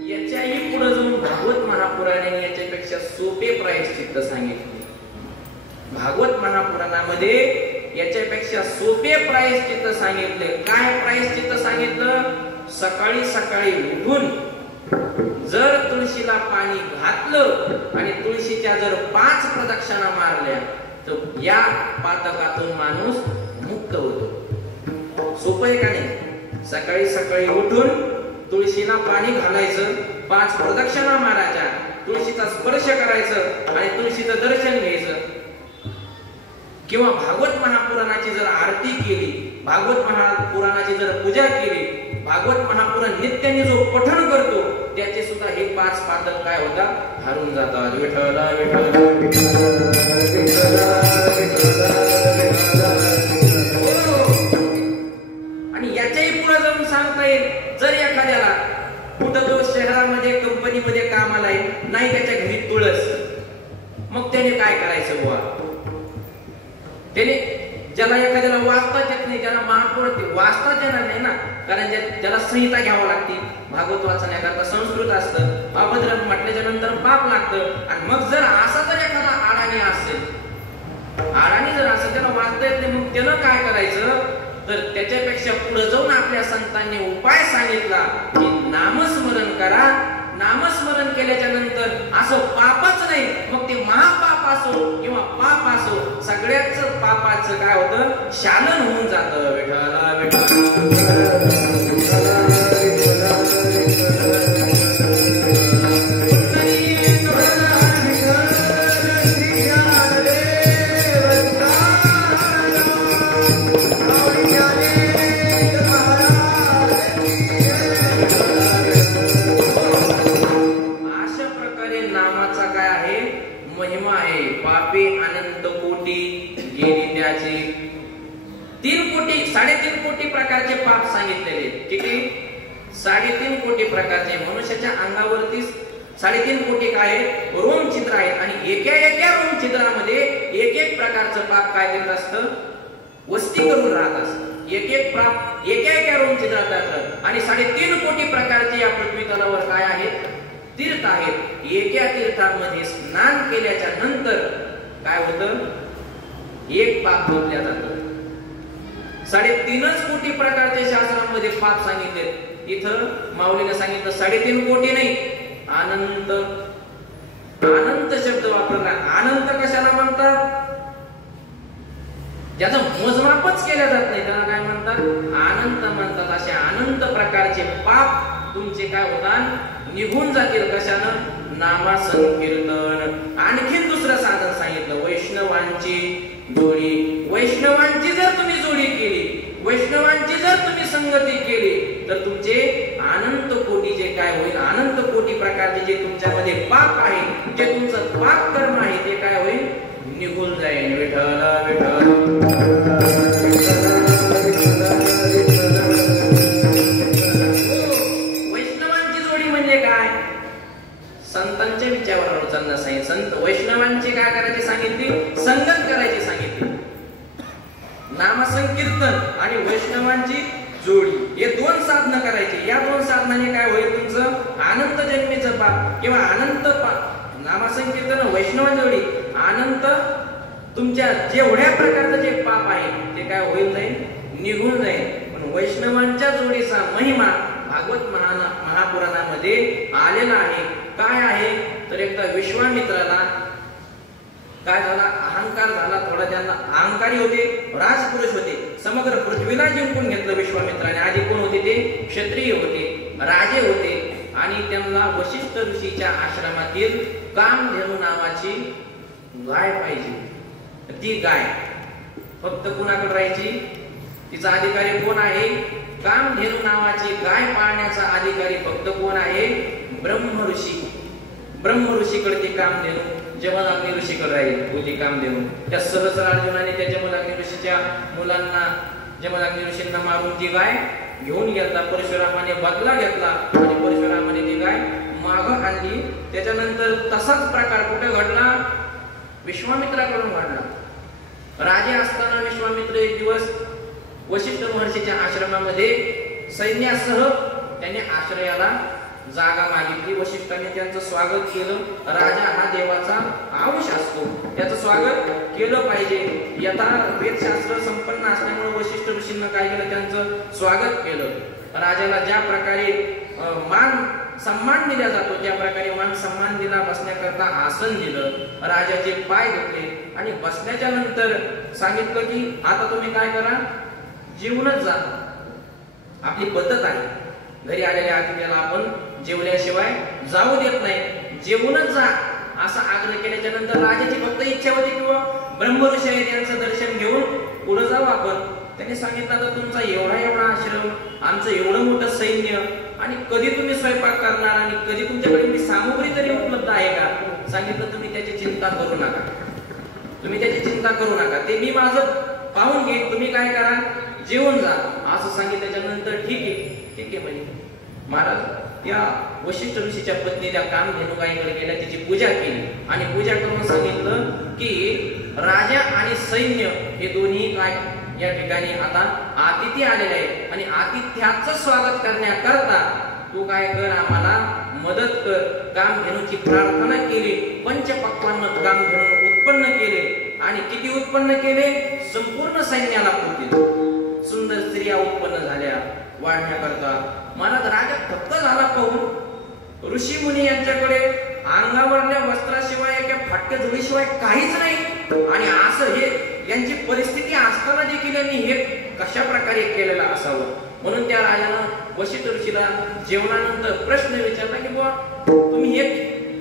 याच्याही पुढे जाऊन भागवत महापुराणाने याच्यापेक्षा सोपे प्रायश्चित्त सांगितले. भागवत महापुराणामध्ये याच्यापेक्षा सोपे प्रायश्चित्त सांगितले. काय प्रायश्चित्त सांगितलं? सकाळी सकाळी उठून जर तुळशीला पाणी घातलं आणि तुळशीच्या जर 5 प्रदक्षिणा मारल्या तर या पातकातून माणूस मुक्त होतो. सोपं आहे का नाही? सकाळी सकाळी उठून तुळशीला पाणी घालायचं, 5 प्रदक्षिणा मारायच्या, तुळशीचा स्पर्श करायचं आणि तुळशीचं दर्शन घ्यायचं. किंवा भागवत महापुराणाची जर आरती केली, भागवत महापुराणाची जर पूजा केली, भागवत महापुराण नित्याने जो पठण करतो त्याचे सुद्धा हे 5 पातक काय होतात? हरून जातात. विठ्ठल आणि याच्याही पुढे जाऊन सांगता येईल, जर एखाद्याला कुठं तो शहरामध्ये कंपनीमध्ये कामाला आहे, नाही त्याच्या घरी तुळस, मग त्याने काय करायचं बुवा? त्याने ज्याला एखाद्याला वाचताच येत नाही, त्याला महापुराण वाचताच येणार नाही ना, कारण ज्याला संहिता घ्यावं लागते. भागवत वाचण्याकरता संस्कृत असतं, अभद्र म्हटल्याच्या नंतर पाप लागतं. आणि मग जर असा जर एखादा आडाणी असेल, आडाणी जर असं त्याला वाचता येत नाही, मग त्यानं काय करायचं? तर त्याच्यापेक्षा पुढे जाऊन आपल्या संतांनी उपाय सांगितला की नामस्मरण करा. नामस्मरण केल्याच्या नंतर असं पापच नाही, मग ते महापाप असो किंवा पाप असो, सगळ्याच पापाचं काय होतं? शालन होऊन जातं. विठ्ठला प्रकारचे पाप सांगितलेले. ठीक आहे, 3.5 कोटी प्रकारचे मनुष्याच्या अंगावरती 3.5 कोटी काय रोम चित्र आहेत आणि एका रोम चित्रामध्ये एक प्रकारचं पाप काय करत असतं? वस्ती करून राहत असतं. एक पाप एका रोम चित्रात राहतं. आणि 3.5 कोटी प्रकारचे या पृथ्वी तलावर काय आहेत? तीर्थ आहेत. एका तीर्थामध्ये स्नान केल्याच्या नंतर काय होतं? एक पाप धुतल्या जातं. 3.5 कोटी प्रकारचे शास्त्रांमध्ये पाप सांगितले. इथं माऊलीने सांगितलं 3.5 कोटी नाही, अनंत. अनंत शब्द वापरला. अनंत कशाला म्हणतात? ज्याचं मोजमापच केल्या जात नाही त्याला काय म्हणतात? अनंत म्हणतात. असे अनंत प्रकारचे पाप तुमचे काय होतात? निघून जातील. कशानं? नामसंकीर्तन. आणखीन दुसरं साधन सांगितलं, वैष्णवांची जोडी. वैष्णवांची जर तुम्ही जोडी केली, वैष्णवांची जर तुम्ही संगती केली तर तुमचे अनंत कोटी जे काय होईल, अनंत कोटी प्रकारचे जे तुमच्यामध्ये पाप आहे, जे तुमचं पाप कर्म आहे ते काय होईल? निघून जाईल. विठ्ठल विठ्ठल. वैष्णवांची जोडी म्हणजे काय? संतांच्या विचारावर चालणं सांगितलं. संत वैष्णवांची काय करायची सांगितली? संगत करायची सांगितली. नामसंकीर्तन आणि वैष्णवांची जोडी हे 2 साधनं करायची. या 2 साधनाने काय होईल? तुमचं अनंत जन्मेचं पाप किंवा अनंत नामसंकीर्तन वैष्णवांची जोडी अनंत तुमच्या जेवढ्या प्रकारचं जे पाप आहे ते काय होईल? जाईल, निघून जाईल. पण वैष्णवांच्या जोडीचा महिमा भागवत महापुराणामध्ये आलेला आहे. काय आहे? तर एकदा विश्वामित्राला काय झाला? अहंकार झाला थोडा. त्यांना अहंकारी होते, राजपुरुष होते, समग्र पृथ्वीला जिंकून घेतलं विश्वामित्राने. आधी कोण होते? ते क्षत्रिय होते, राजे होते. आणि त्यांना वशिष्ठ ऋषीच्या आश्रमातील कामधेनू नावाची गाय पाहिजे. ती गाय फक्त कुणाकडे राहायची? तिचा अधिकारी कोण आहे? कामधेनू नावाची गाय पाळण्याचा अधिकारी फक्त कोण आहे? ब्रह्म ऋषी. ब्रह्म ऋषीकडे ती कामधेनू जमदग्नी ऋषीकडे राहील होती कामधेनू. त्या सहस्र अर्जुनाने त्या जमदग्नी ऋषीच्या मुलांना, जमदग्नी ऋषींना मारून ती गाय घेऊन गेला. परशुरामाने बदला घेतला आणि परशुरामाने ती गाय मागं आणली. त्याच्यानंतर तसाच प्रकार कुठे घडला? विश्वामित्राकडून घडला. राजे असताना विश्वामित्र एक दिवस वशिष्ठ महर्षीच्या आश्रमामध्ये सैन्यासह त्याने आश्रयाला जागा मागितली. वशिष्ठाने त्यांचं स्वागत केलं. राजा हा देवाचा अंश असतो, त्याचं स्वागत केलं पाहिजे. यथा वेदशास्त्र संपन्न असल्यामुळे वशिष्ठ ऋषींना काय केलं? त्यांचं स्वागत केलं. राजाला ज्या प्रकारे मान सन्मान दिला जातो त्या प्रकारे मान सन्मान दिला. बसण्याकरता आसन दिलं. राजाचे पाय धुतले आणि बसण्याच्या नंतर सांगितलं की आता तुम्ही काय करा? जेवूनच जा. आपली पद्धत आहे, घरी आलेल्या अतिथीला आपण जेवल्याशिवाय जाऊ देत नाही, जेवूनच जा असा आग्रह केल्याच्या नंतर राजाची फक्त इच्छा होती की ब्रह्मऋषी आहे त्यांचं दर्शन घेऊन पुढे जाऊ आपण. त्यांनी सांगितलं तर तुमचा एवढा आश्रम, आमचं एवढं मोठं सैन्य, आणि कधी तुम्ही स्वयंपाक करणार आणि कधी तुमच्याकडे मी सामुग्री तरी उपलब्ध आहे का? सांगितलं तुम्ही त्याची चिंता करू नका, तुम्ही त्याची चिंता करू नका, ते मी माझं पाहून घेईन, तुम्ही काय करा? जेवून जा असं सांगितल्याच्या नंतर ठीक आहे म्हणजे महाराज या वशिष्ठ ऋषीच्या पत्नी त्या कामधेनू गायीकडे गेल्या, तिची पूजा केली आणि पूजा करून सांगितलं की राजा आणि सैन्य हे दोन्ही काय या ठिकाणी आता अतिथी आलेले आहेत आणि आतिथ्याचं स्वागत करण्याकरता तू काय कर, आम्हाला मदत कर. कामधेनूची प्रार्थना केली. पंचपक्वान्न कामधेनू उत्पन्न केले आणि किती उत्पन्न केले? संपूर्ण सैन्याला पुरतील. सुंदर स्त्रिया उत्पन्न झाल्या वाढण्याकरता. महाराज राजा फक्त झाला पाहून ऋषी मुनी यांच्याकडे अंगावरल्या वस्त्राशिवाय एका फाटक्या जोडीशिवाय काहीच नाही. आणि असं हे यांची परिस्थिती असताना देखील यांनी हे कशा प्रकारे केलेलं असावं. म्हणून त्या राजानं वशिष्ठ ऋषीला जेवणानंतर प्रश्न विचारला की बुवा तुम्ही हे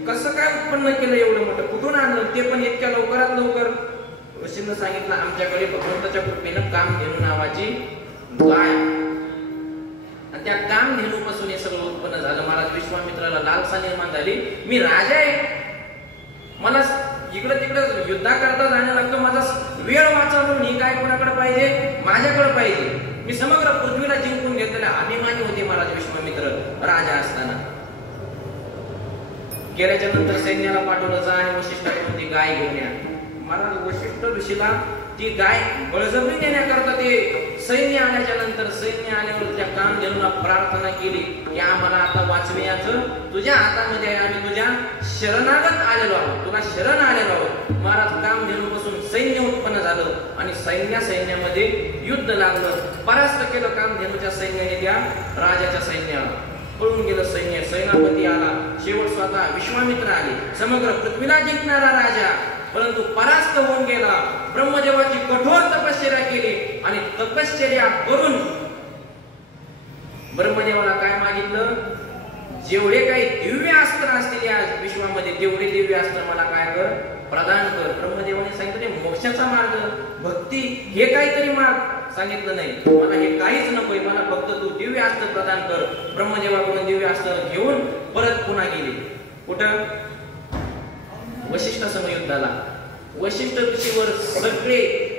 कसं काय उत्पन्न केलं? एवढं मोठं कुठून आणलं? ते पण इतक्या लवकरात लवकर. ऋषीनं सांगितलं आमच्याकडे भगवंताच्या कृपेनं कामधेनू नावाची गाय आणि त्या कामधेनूपासून हे सगळं उत्पन्न झालं. महाराज विश्वामित्राला लालसा निर्माण झाली, मी राजा आहे, मला इकडं तिकडं युद्धाकरता जाणं लागतं, माझा वेळ वाचा म्हणून ही काय कोणाकडे पाहिजे? माझ्याकडे पाहिजे. मी समग्र पृथ्वीला जिंकून घेतलेला अभिमानी होते महाराज विश्वामित्र राजा असताना. गेल्याच्या नंतर सैन्याला पाठवलं जा आणि वशिष्ठाकडून ती गाय घेऊन या. महाराज वशिष्ठ ऋषीला ती गाय बळजबरी देण्याकरता ते सैन्य आल्याच्या नंतर सैन्य आल्यावर त्या कामधेनूला प्रार्थना केली की आम्हाला आता वाचविण्याचं तुझ्या हातामध्ये आहे, आम्ही तुझ्या शरणागत आलेलो आहोत, तुला शरण आलेलो आहोत. महाराज कामधेनूपासून सैन्य उत्पन्न झालं आणि सैन्यामध्ये युद्ध लागलं. परास्त केलं कामधेनूच्या सैन्याने त्या राजाच्या सैन्याला. पळून गेलं सैन्य. सेनापती आला, शेवट स्वतः विश्वामित्र आले, समग्र पृथ्वीला जिंकणारा राजा, परंतु परास्त होऊन गेला. ब्रह्मदेवाची कठोर तपश्चर्या केली आणि तपश्चर्या करून ब्रह्मदेवाला काय मागितलं? जेवढे काही दिव्य अस्त्र असतील या विश्वामध्ये तेवढे दिव्य अस्त्र मला काय कर? प्रदान कर. ब्रह्मदेवाने सांगितलं मोक्षाचा मार्ग, भक्ती, हे काहीतरी मार्ग सांगितलं नाही. मला हे काहीच नकोय, मला फक्त तू दिव्य अस्त्र प्रदान कर. ब्रह्मदेवाकडून दिव्य अस्त्र घेऊन परत पुन्हा गेली. कुठं? वशिष्ठ समयुद्धाला. वशिष्ठ ऋषीवर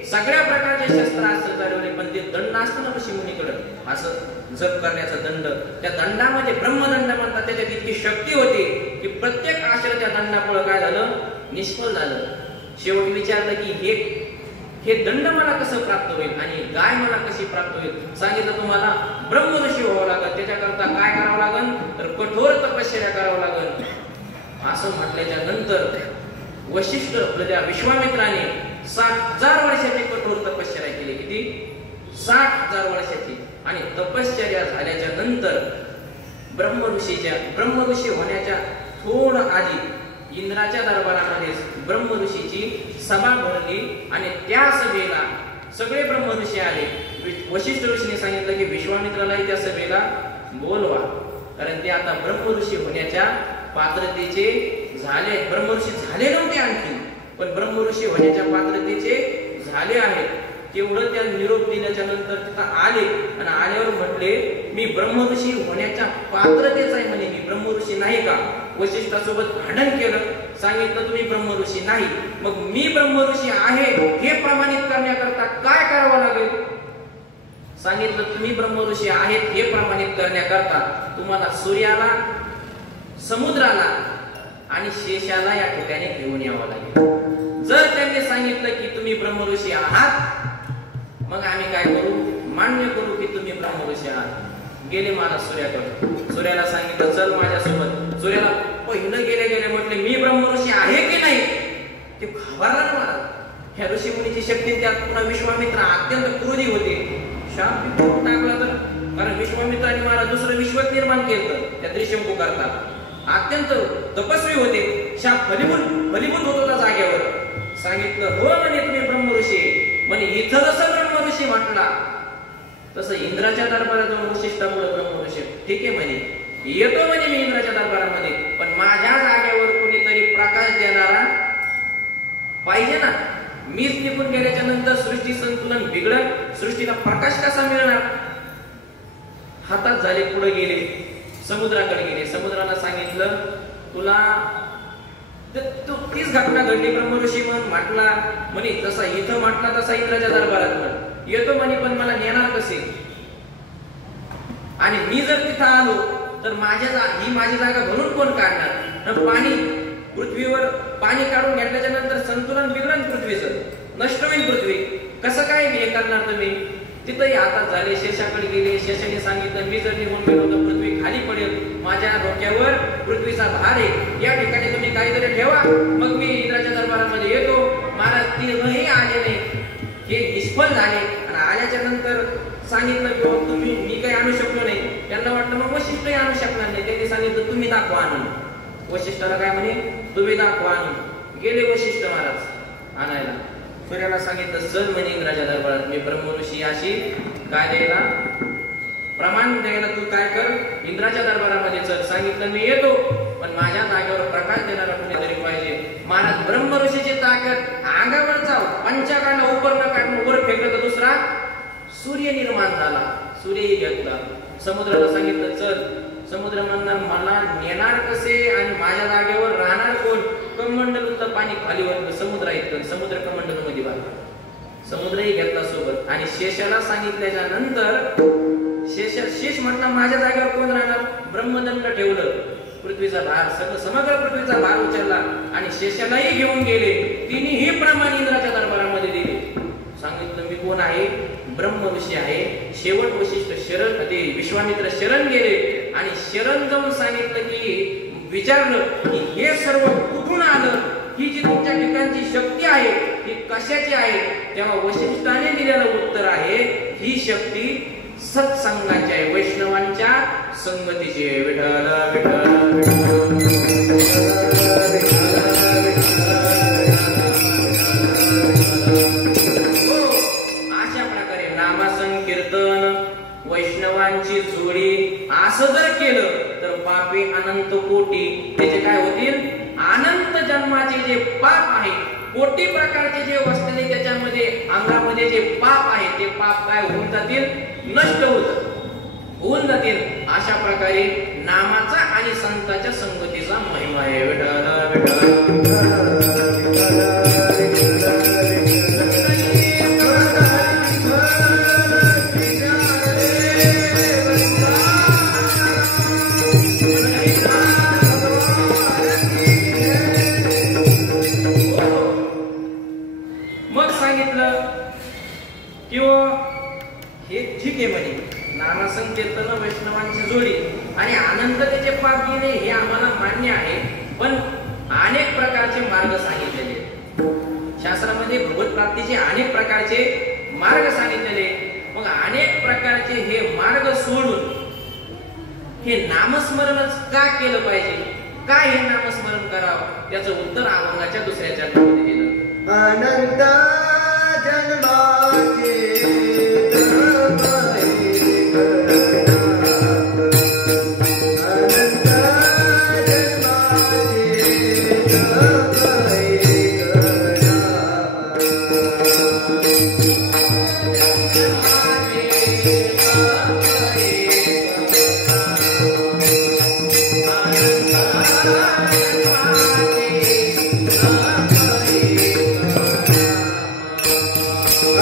सगळ्या प्रकारचे शस्त्रास्त्र चालवले, पण ते दंड असतं ना ऋषी मुनीकडं असं जप करण्याचा दंड, त्या दंडामध्ये ब्रह्मदंड म्हणतात, त्याच्यात इतकी शक्ती होती की प्रत्येक आश्रय त्या दंडामुळे काय झालं? निष्फळ झालं. शेवट विचारलं की हे दंड मला कसं प्राप्त होईल आणि गाय मला कशी प्राप्त होईल? सांगितलं तुम्हाला ब्रह्म ऋषी व्हावं लागेल, त्याच्याकरता काय करावं लागेल? तर कठोर तपश्चर्या करावं लागेल. असं म्हटल्याच्या नंतर वशिष्ठ प्रजा विश्वामित्राने 60,000 वर्षाची कठोर तपश्चर्या केली. किती? 60,000 वर्षाची. आणि तपश्चर्या झाल्याच्या नंतर ब्रह्म ऋषी होण्याच्या थोडं आधी इंद्राच्या दरबारामध्ये ब्रह्म ऋषीची सभा भरली आणि त्या सभेला सगळे ब्रह्म ऋषी आले. वशिष्ठ ऋषीने सांगितलं की विश्वामित्रालाही त्या सभेला बोलवा, कारण ते आता ब्रह्म ऋषी होण्याच्या पात्रतेचे झाले. ब्रह्मऋषी झाले नव्हते आणखी, पण ब्रह्मऋषी होण्याच्या पात्रतेचे झाले आहेत. तेवढं त्या निरोप दिल्याच्या नंतर तिथं आले आणि आल्यावर म्हटले मी ब्रह्मऋषी होण्याच्या पात्रतेचा आहे म्हणे, मी ब्रह्मऋषी नाही का? वशिष्ठासोबत भांडण केलं, सांगितलं तुम्ही ब्रह्मऋषी नाही, मग मी ब्रह्मऋषी आहे हे प्रमाणित करण्याकरता काय करावं लागेल? सांगितलं तुम्ही ब्रह्मऋषी आहेत हे प्रमाणित करण्याकरता तुम्हाला सूर्याला, समुद्राला आणि शेषाला या ठिकाणी घेऊन यावं लागेल. जर त्यांनी सांगितलं की तुम्ही ब्रह्मऋषी आहात, मग आम्ही काय करू, मान्य करू की तुम्ही ब्रह्मऋषी आहात. गेले महाराज सूर्याकडे, सूर्याला सांगितलं चल माझ्यासोबत. सूर्याला पहिलं गेले म्हटले मी ब्रह्मऋषी आहे की नाही. ते घाबरला ना महाराज. ह्या ऋषीमुनीची शक्ती, त्यात पुन्हा विश्वामित्र अत्यंत क्रोधी होते. शाप टाकला तर, कारण विश्वामित्राने महाराज दुसरं विश्वच निर्माण केलं त्या त्रिशंकू करता. अत्यंत तपस्वी होते. शाप फलीभूत होत होता जागेवर. सांगितलं हो म्हणे तुम्ही ब्रह्मऋषी. म्हणे इथं जसं ब्रह्मऋषी म्हटला तसं इंद्राच्या दरबारात जाऊन वशिष्ठामुळे ब्रह्मऋषी. ठीक आहे म्हणे, येतो म्हणे मी इंद्राच्या दरबारामध्ये, पण माझ्या जागेवर कुणीतरी प्रकाश देणारा पाहिजे ना. मीच निघून गेल्याच्या नंतर सृष्टी संतुलन बिघडत, सृष्टीला प्रकाश कसा मिळणार. हातात झाले, पुढे गेले, समुद्राकडे गेले. समुद्राला सांगितलं तुला तीच घटना घडली ब्रह्मऋषी म्हणून म्हटला. म्हणे जसा इथं म्हटला तसा इंद्राच्या दरबारात येतो म्हणे, पण मला नेणार कसे. आणि मी जर तिथं आलो तर ही माझी जागा भरून कोण काढणार. पाणी पृथ्वीवर पाणी काढून घेतल्याच्या नंतर संतुलन बिघडन पृथ्वीचं, नष्ट होईल पृथ्वी. कसं काय हे करणार तुम्ही. तिथंही हातात झाले, शेषाकडे गेले. शेषाने सांगितलं मी जर निघून गेलो तर पृथ्वी खाली पडेल, माझ्या डोक्यावर पृथ्वीचा भार आहे, या ठिकाणी तुम्ही काहीतरी ठेवा, मग मी इंद्राच्या दरबारामध्ये येतो. महाराज तीनही आले नाही, हे निष्फळ झाले. आणि आल्याच्या नंतर सांगितलं की तुम्ही, मी काही आणू शकलो नाही. त्यांना वाटलं मग वशिष्ठही आणू शकणार नाही. त्यांनी सांगितलं तुम्ही दाखवा आणून. वशिष्ठाला काय म्हणे, तुम्ही दाखवा आणून. गेले वशिष्ठ महाराज आणायला. सूर्याला सांगितलं चल म्हणे इंद्राच्या दरबारात, मी ब्रह्मऋषी अशी काय द्यायला, प्रमाण द्यायला तू काय कर, इंद्राच्या दरबारामध्ये चल. सांगितलं मी येतो, पण माझ्या जागेवर प्रकाश देणारा कुणीतरी पाहिजे. महाराज ब्रह्मऋषीची ताकद अंगावरचा पंचकांड उपर्ण काढून वर फेकलं तर दुसरा सूर्य निर्माण झाला. सूर्यही घेतला. समुद्राला सांगितलं चल. समुद्र म्हणणार मला नेणार कसे आणि माझ्या जागेवर राहणार कोण. कमंडलूतलं पाणी खाली वाटलं, समुद्र इतकं, समुद्र कमंडल मध्ये वाटलं. समुद्रही घेतला सोबत. आणि शेषाला सांगितल्याच्या नंतर शेष म्हटला माझ्या जागेवर कोण राहणार. ब्रह्मदंड ठेवलं, पृथ्वीचा भार, समग्र पृथ्वीचा भार उचलला आणि शेषालाही घेऊन गेले. तिन्ही प्रमाण इंद्राच्या दरबारामध्ये दिले. सांगितलं मी कोण आहे, ब्रह्मऋषी आहे. शेवट वशिष्ठ शरण, ते विश्वामित्र शरण गेले आणि शरण जाऊन सांगितलं की विचारलं की हे सर्व कुठून आलं, ही जी तुमच्या ठिकाणची शक्ती आहे ही कशाची आहे. तेव्हा वशिष्ठाने दिलेलं उत्तर आहे ही शक्ती सत्संगाची आहे, वैष्णवांच्या संगतीची आहे. विठ्ठल विठ्ठल वैष्णवांची जोडी असं जर केलं तर पापे अनंत कोटी. त्याचे काय होतील, अनंत जन्माचे जे पाप आहे, कोटी प्रकारचे जे वसलेले त्याच्यामध्ये अंगामध्ये जे पाप आहे ते पाप काय होऊन जातील, नष्ट होऊन जातील. अशा प्रकारे नामाचा आणि संतांच्या संगतीचा महिमा आहे. विठ्ठल विठ्ठल संकीर्तन वैष्णवांची जोडी आणि अनंततेचे पाप गेले हे आम्हाला मान्य आहे. पण अनेक प्रकारचे मार्ग सांगितलेले शास्त्रामध्ये, भगवत प्राप्तीचे अनेक प्रकारचे मार्ग सांगितलेले. मग अनेक प्रकारचे हे मार्ग सोडून हे नामस्मरणच का केलं पाहिजे, का हे नामस्मरण करावं, त्याचं उत्तर अभंगाच्या दुसऱ्या चरणामध्ये दिलं. अनंत जन्माचे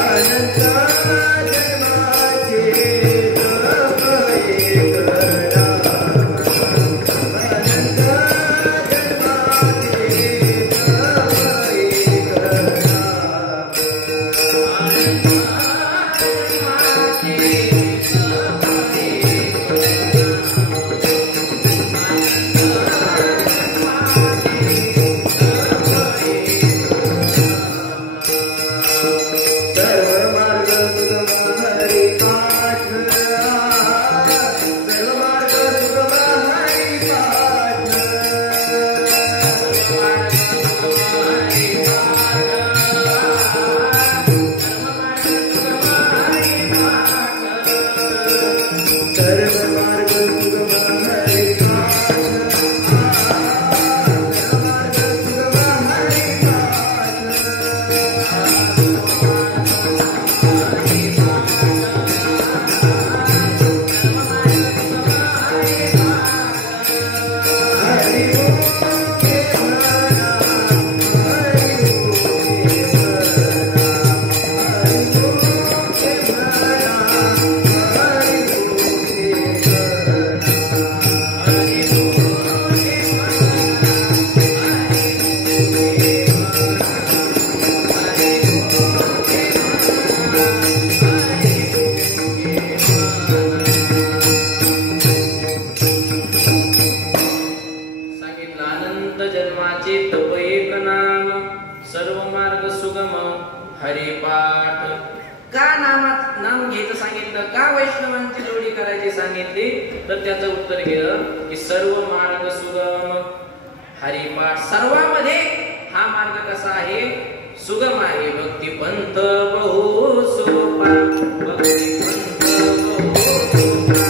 अनंत जन्माचे नाम घ्यायचं सांगितलं, का वैष्णवांची जोडी करायची सांगितली, तर त्याचं उत्तर गेलं की सर्व मार्ग सुगम हरिपाठ. सर्वांमध्ये हा मार्ग कसा आहे? सुगम आहे. भक्ती पंथ बहु सोपा, भक्ती पंथ बहु सोपा.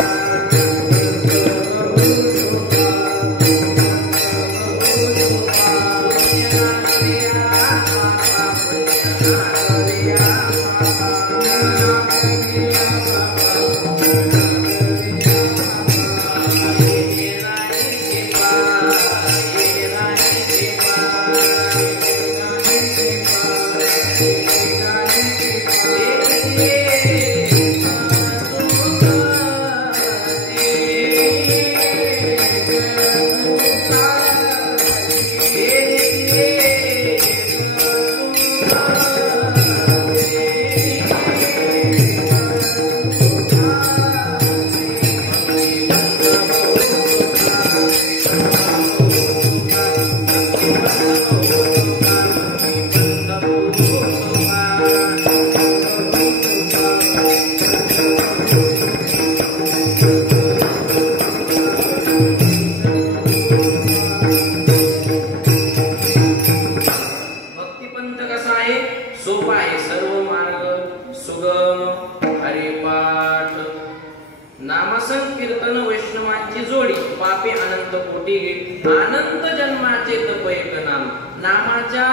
अनंत जन्माचे तप एक नाम. नामाच्या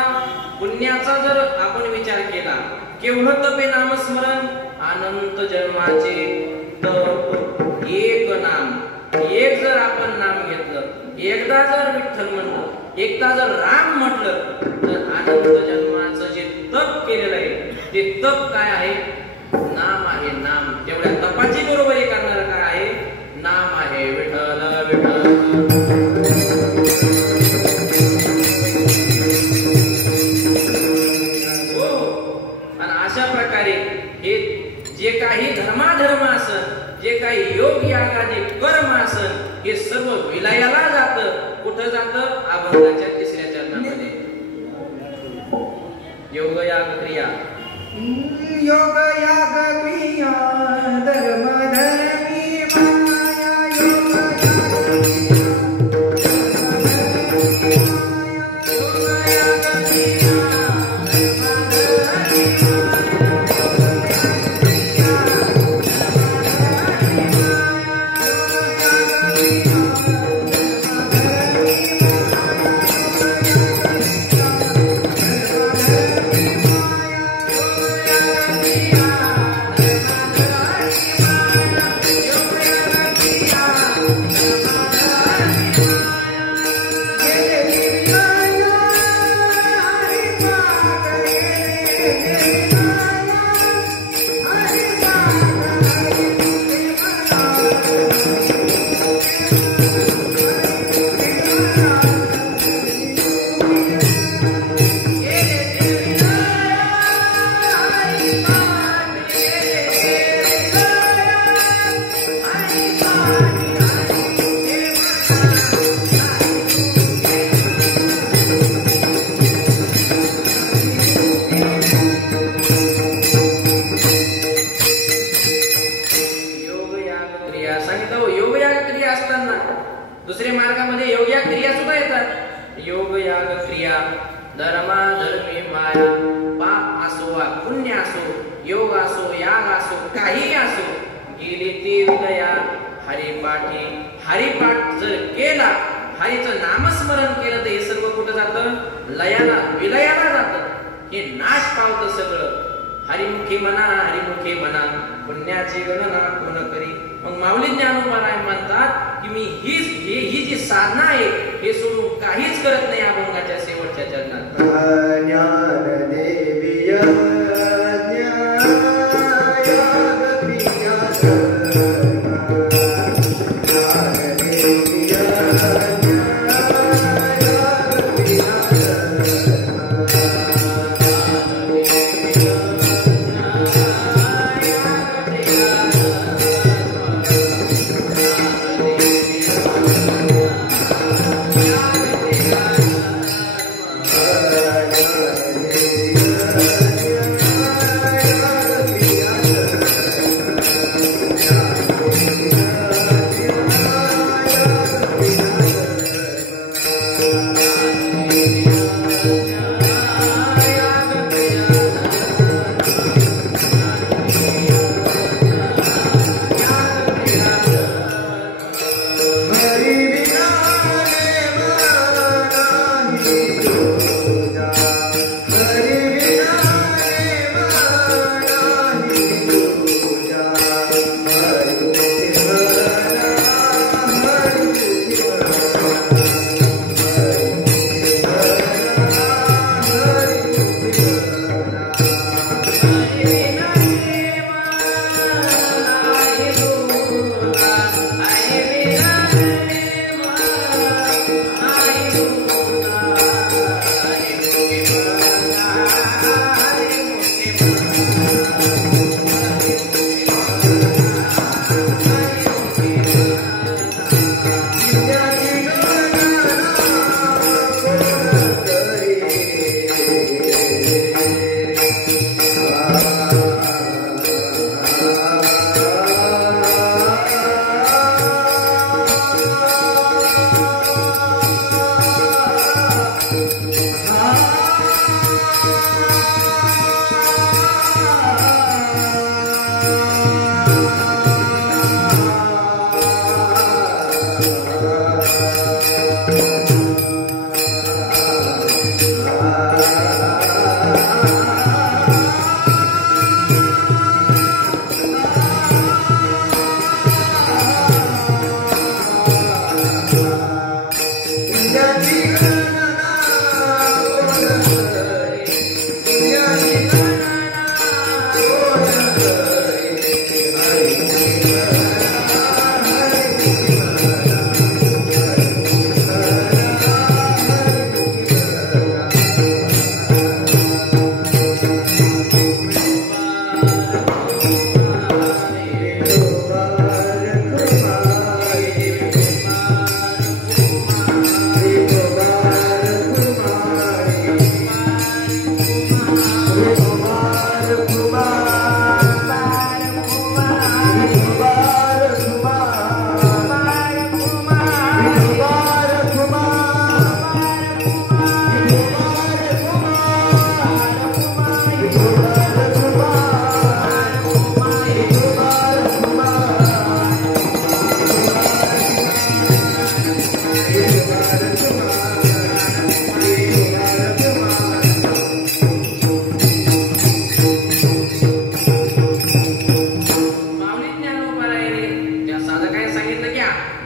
पुण्याचा जर आपण विचार केला, केवढं तप आहे नामस्मरण? अनंत जन्माचे तप एक नाम. एक जर आपण नाम घेतलं, एकदा जर विठ्ठल म्हणलं, एकदा जर राम म्हटलं, तर अनंत जन्माचं जे तप केलेलं आहे ते तप काय आहे? नाम आहे. नाम. तेवढ्या तपाची बरोबरी करणारं काय आहे? नाम आहे. विठ्ठल विठ्ठल. हे जे काही धर्माधर्म असन, जे काही योग यागाचे कर्म असन, हे सर्व विलयाला जातं. कुठं जातं? अभंगाच्या 3ऱ्या चरणामध्ये. योग याग क्रिया, योग याग क्रिया धर्म धर्मी माया. योग याग क्रिया दुसऱ्या मार्गामध्ये योग याग क्रिया सुद्धा येतात. योग याग क्रिया धर्माधर्मी माया. पाप असो वा पुण्य असो, योग असो याग असो, काही असो, गेली ती विलया हरिपाठी. हरिपाठ जर केला, हरीचं नामस्मरण केलं, तर हे सर्व कुठं जातं? लयाला विलयाला जातं. हे नाश पावतं सगळं. हरिमुखी म्हणा, हरिमुखी म्हणा, पुण्याची गणना कोण करी. मग माऊली ज्ञानोबाराय म्हणतात की मी ही जी साधना आहे हे सोडून काहीच करत नाही अभंगाच्या शेवटच्या चरणात.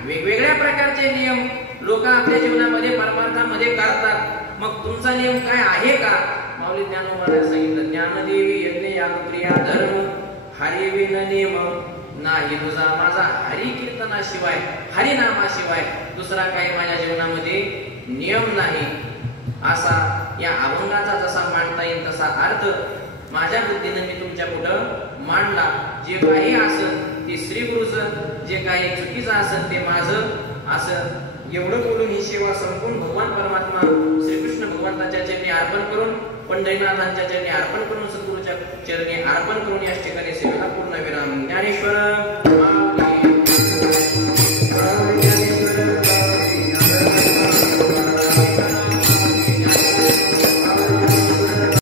वेगवेगळ्या प्रकारचे नियम लोक आपल्या जीवनामध्ये परमार्थामध्ये करतात. मग तुमचा नियम काय आहे का? माऊली ज्ञानोबाला सांगितलं, ज्ञानदेवी यज्ञ यागक्रिया धर्म हरिविन नियम नाही तुझा माझा हरि कीर्तनाशिवाय हरिनामाशिवाय दुसरा काही माझ्या जीवनामध्ये नियम नाही. असा या अभंगाचा जसा मांडता येईल तसा अर्थ माझ्या बुद्धीने मी तुमच्या पुढं मांडला. जे काही असेल ते श्री गुरुचं, जे काही चुकीचं असेल ते माझं असं एवढं बोलून ही सेवा संपूर्ण भगवान परमात्मा श्रीकृष्ण भगवंताच्या चरणी अर्पण करून, पंढरीनाथांच्या चरणी अर्पण करून, सद्गुरूच्या चरणी अर्पण करून या ठिकाणी सेवेला पूर्ण विराम